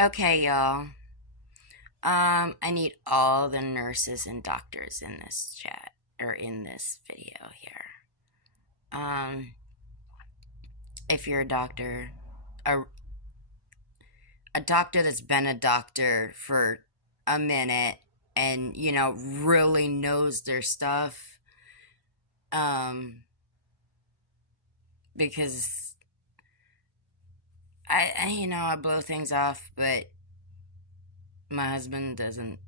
Okay, y'all. I need all the nurses and doctors in this chat or in this video here. Um, if you're a, a doctor that's been a doctor for a minute and, really knows their stuff, because I blow things off, but my husband doesn't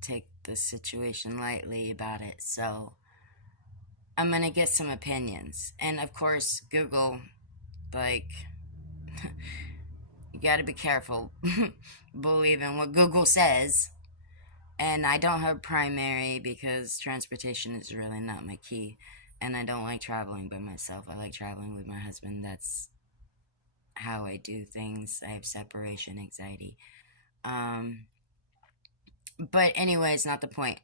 take the situation lightly about it, so I'm gonna get some opinions. And of course, Google, like, you gotta be careful believing what Google says. And I don't have primary because transportation is really not my key. And I don't like traveling by myself. I like traveling with my husband. That's how I do things. I have separation anxiety. But anyways, not the point.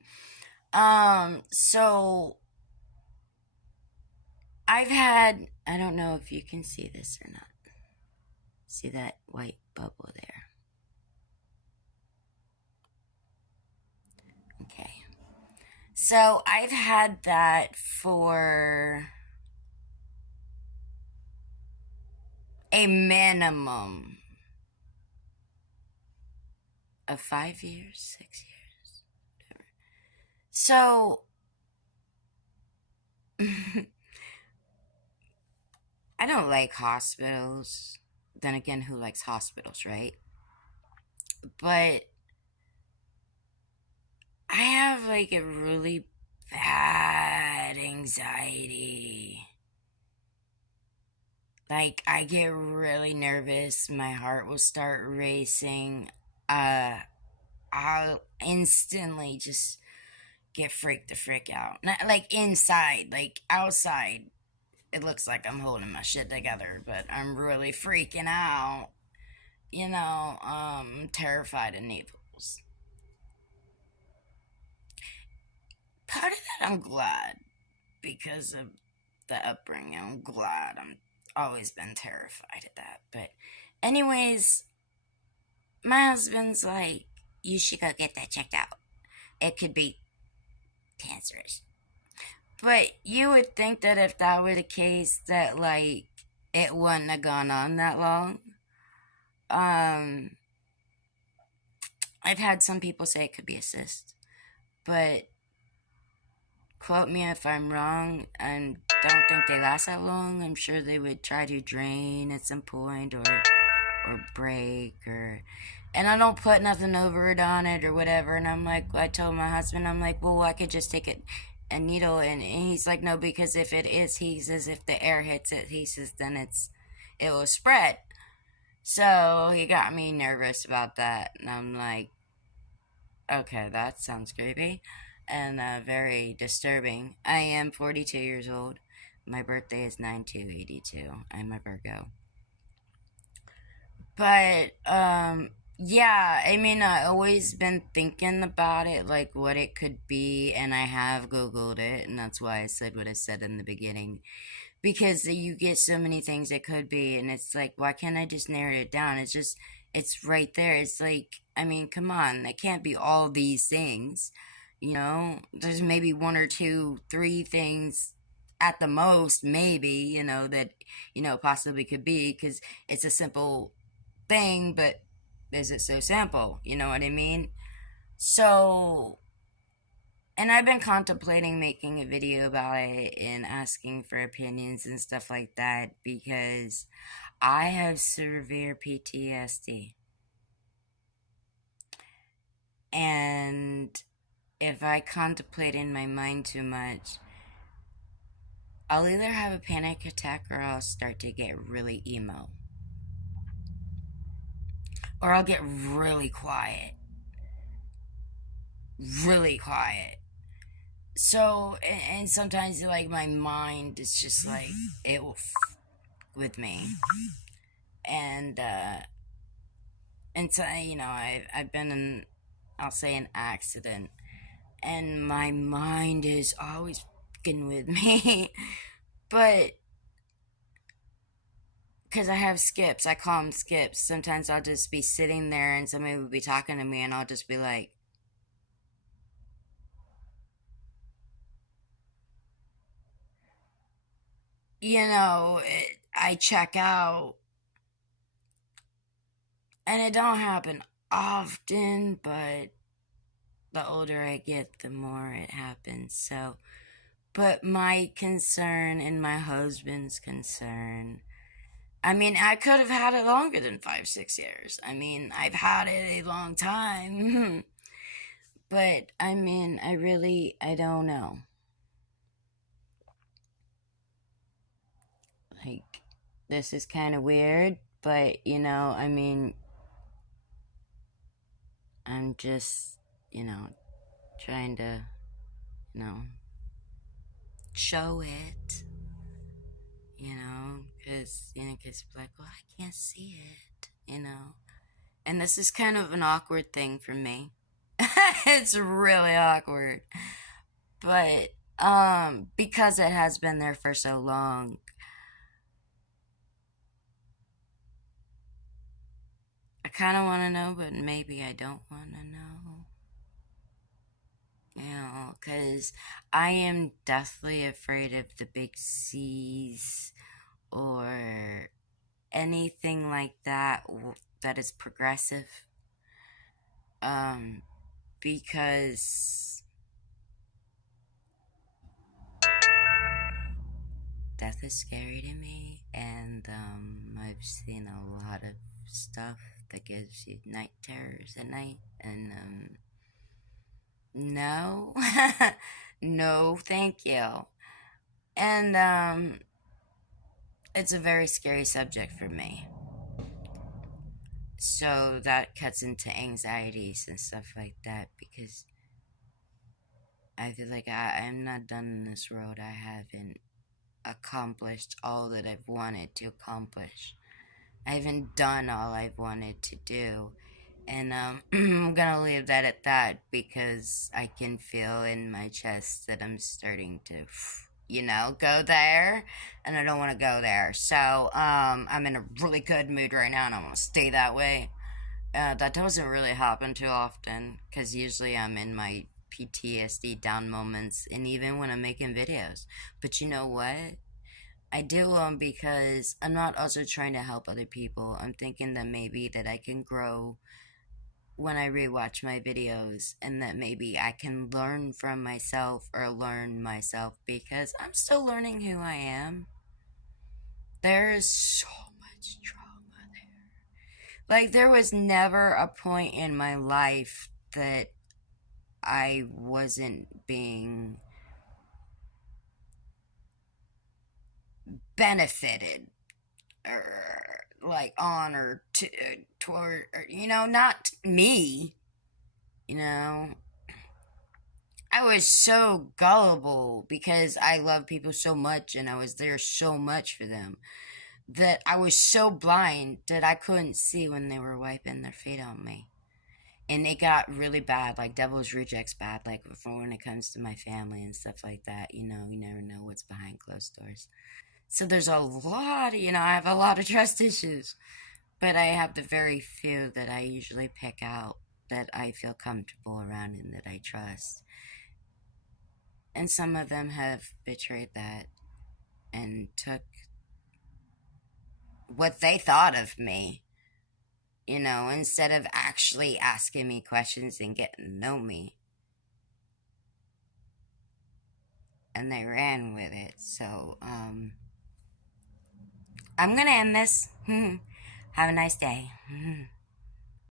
So I don't know if you can see this or not. See that white bubble there? Okay. So I've had that for a minimum of 5 years, 6 years, whatever. So I don't like hospitals. Then again, who likes hospitals, right? But I have like a really bad anxiety. Like, I get really nervous. My heart will start racing. I'll instantly just get freaked the frick out. Not like inside, like outside. It looks like I'm holding my shit together, but I'm really freaking out. Terrified of Naples. Part of that I'm glad because of the upbringing. I'm glad. I'm always been terrified of that. But anyways, my husband's like, you should go get that checked out. It could be cancerous. But you would think that if that were the case, that like it wouldn't have gone on that long. I've had some people say it could be a cyst, but quote me if I'm wrong. I don't think they last that long. I'm sure they would try to drain at some point or break and I don't put nothing over it on it or whatever. And I'm like, I told my husband, I'm like, well, I could just take a needle and he's like, no, because if it is, he says, if the air hits it, he says, then it will spread. So he got me nervous about that, and I'm like, okay, that sounds creepy and very disturbing. I am 42 years old. My birthday is 9/2/82. I'm a Virgo. But yeah, I mean, I always been thinking about it, like what it could be, and I have Googled it, and that's why I said what I said in the beginning. Because you get so many things it could be, and it's like, why can't I just narrow it down? It's right there. It's like, I mean, come on, it can't be all these things, There's maybe one or two, three things at the most, maybe, that, possibly could be, because it's a simple thing, but is it so simple? You know what I mean? So, and I've been contemplating making a video about it and asking for opinions and stuff like that because I have severe PTSD. And if I contemplate in my mind too much, I'll either have a panic attack or I'll start to get really emo. Or I'll get really quiet. Really quiet. So, and sometimes like my mind is just like, it will with me. And, so, I've been in, I'll say, an accident. And my mind is always fucking with me. But because I have skips. I call them skips. Sometimes I'll just be sitting there and somebody will be talking to me, and I'll just be like, I check out, and it don't happen often, but the older I get, the more it happens. So, but my concern and my husband's concern. I mean, I could have had it longer than 5, 6 years. I mean, I've had it a long time. But I mean, I don't know. Like, this is kind of weird, but I mean, I'm just, trying to, you know, show it, because like, well, I can't see it. And this is kind of an awkward thing for me. It's really awkward. But, because it has been there for so long, I kind of want to know, but maybe I don't want to know. Because I am deathly afraid of the big C's or anything like that that is progressive. Um, because death is scary to me, and I've seen a lot of stuff that gives you night terrors at night, and no, no, thank you. And it's a very scary subject for me. So that cuts into anxieties and stuff like that because I feel like I'm not done in this world. I haven't accomplished all that I've wanted to accomplish. I haven't done all I've wanted to do. And I'm gonna leave that at that because I can feel in my chest that I'm starting to, go there, and I don't want to go there. So I'm in a really good mood right now, and I want to stay that way. That doesn't really happen too often because usually I'm in my PTSD down moments, and even when I'm making videos. But you know what? I do them because I'm not also trying to help other people. I'm thinking that maybe that I can grow when I rewatch my videos and that maybe I can learn from myself or learn myself because I'm still learning who I am. There is so much trauma there. Like, there was never a point in my life that I wasn't being benefited or like honored toward, or, not me, you know. I was so gullible because I love people so much and I was there so much for them that I was so blind that I couldn't see when they were wiping their feet on me. And it got really bad, like devil's rejects bad, like for when it comes to my family and stuff like that. You never know what's behind closed doors. So there's a lot, I have a lot of trust issues, but I have the very few that I usually pick out that I feel comfortable around and that I trust. And some of them have betrayed that and took what they thought of me, instead of actually asking me questions and getting to know me. And they ran with it. So, I'm going to end this. Have a nice day.